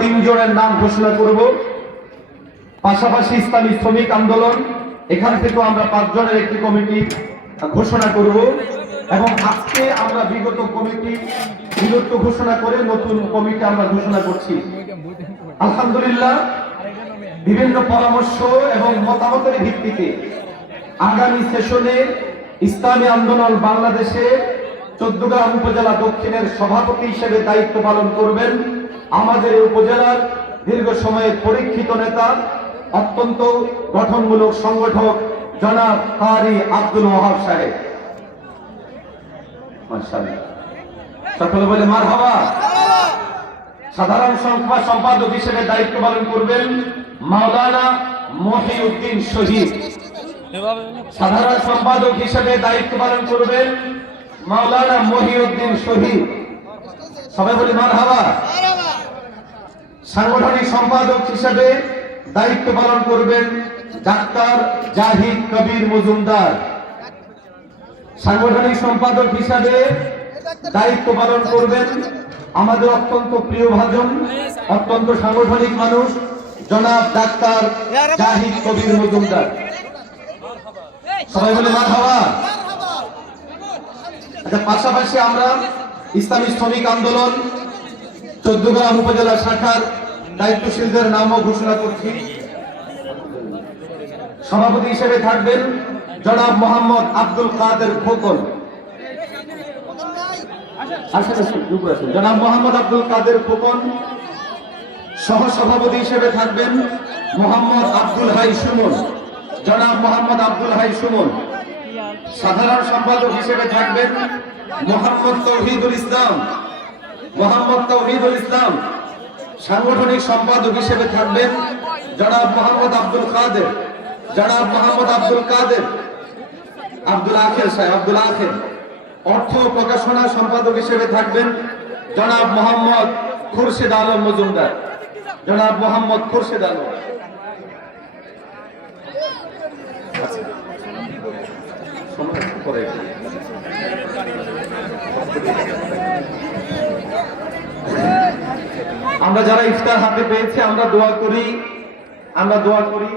তিনজনের নাম ঘোষণা করব। পাশাপাশি ইসলামী শ্রমিক আন্দোলন, এখান থেকেও আমরা পাঁচজনের একটি কমিটি ঘোষণা করব। এবং আজকে আমরা বিগত কমিটি বিগত ঘোষণা করে নতুন কমিটি আমরা ঘোষণা করছি। আলহামদুলিল্লাহ, বিভিন্ন পরামর্শ এবং মতামতের ভিত্তিতে আগামী সেশনে ইসলামী আন্দোলন বাংলাদেশে চোদ্দগ্রাম উপজেলা দক্ষিণের সভাপতি হিসেবে দায়িত্ব পালন করবেন। আমাদের উপজেলার দীর্ঘ সময়ের পরীক্ষিত নেতা, অত্যন্ত গঠনমূলক সংগঠক জনাব কারি আব্দুল ওহাব সাহেব। সকলে বলে মার সাধারণ সংখ্যা সম্পাদক হিসেবে দায়িত্ব পালন করবেন মাওলানা মহিউদ্দিন শহীদ। সাধারণ সম্পাদক হিসেবে দায়িত্ব পালন করবেন মাওলানা মহিউদ্দিন শহীদ। সবাই বলে মার সাংগঠনিক সম্পাদক হিসেবে দায়িত্ব পালন করবেন ডাক্তার জাহিদ কবির মজুমদার। সাংগঠনিক সম্পাদক হিসাবে দায়িত্ব পালন করবেন আমাদের অত্যন্ত প্রিয় ভাজন, অত্যন্ত সাংগঠনিক মানুষ, জনাব ডাক্তার জাহিদ কবির মজুমদার। সবাই বলে আচ্ছা পাশাপাশি আমরা ইসলামী শ্রমিক আন্দোলন চোদ্দগ্রাম উপজেলা শাখার দায়িত্বশীলদের নামও ঘোষণা করছি। সভাপতি হিসেবে থাকবেন জনাব মোহাম্মদ আব্দুল কাদের খোকন। দুপুর আসেন। জনাব মোহাম্মদ আব্দুল কাদের খোকন সহ সভাপতি হিসেবে থাকবেন মোহাম্মদ আব্দুল হাই সুমন। জনাব মোহাম্মদ আব্দুল হাই সুমন। সাধারণ সম্পাদক হিসেবে থাকবেন মোহাম্মদ তৌহিদুল ইসলাম। মোহাম্মদ তৌহিদুল ইসলাম। সাংগঠনিক সম্পাদক হিসেবে থাকবেন জনাব মোহাম্মদ আব্দুল কাদের। জনাব মোহাম্মদ আব্দুল কাদের। আব্দুল আখের সাহেব, আব্দুল আখের। অর্থ প্রকাশনা সম্পাদক হিসেবে থাকবেন জনাব মোহাম্মদ খুরশেদ আলম মজুমদার। জনাব মোহাম্মদ খুরশেদ আলম। সময় একটু আমরা যারা ইফতার হাতে পেয়েছি আমরা দোয়া করি আমরা দোয়া করি।